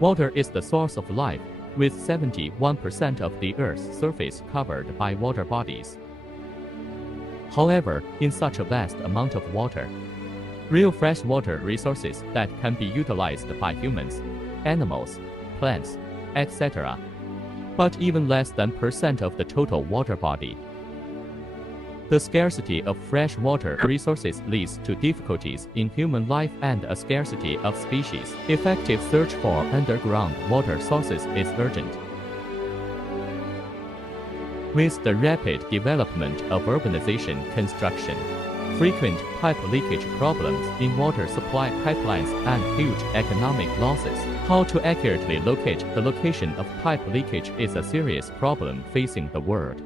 Water is the source of life, with 71% of the Earth's surface covered by water bodies. However, in such a vast amount of water, real freshwater resources that can be utilized by humans, animals, plants, etc., but even less than % of the total water body. The scarcity of fresh water resources leads to difficulties in human life and a scarcity of species. Effective search for underground water sources is urgent. With the rapid development of urbanization construction, frequent pipe leakage problems in water supply pipelines, and huge economic losses, how to accurately locate the location of pipe leakage is a serious problem facing the world.